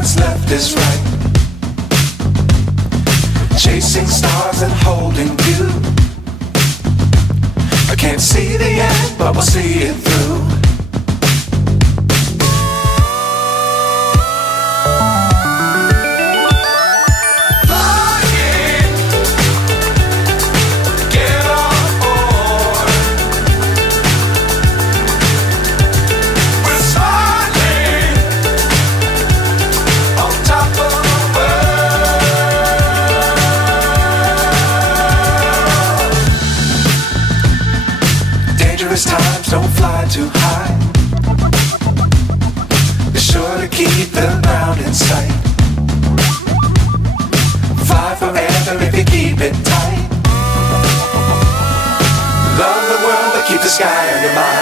what's left is right. Chasing stars and holding you. I can't see the end, but we'll see it through. Times don't fly too high. Be sure to keep the ground in sight. Fly forever if you keep it tight. Love the world but keep the sky on your mind.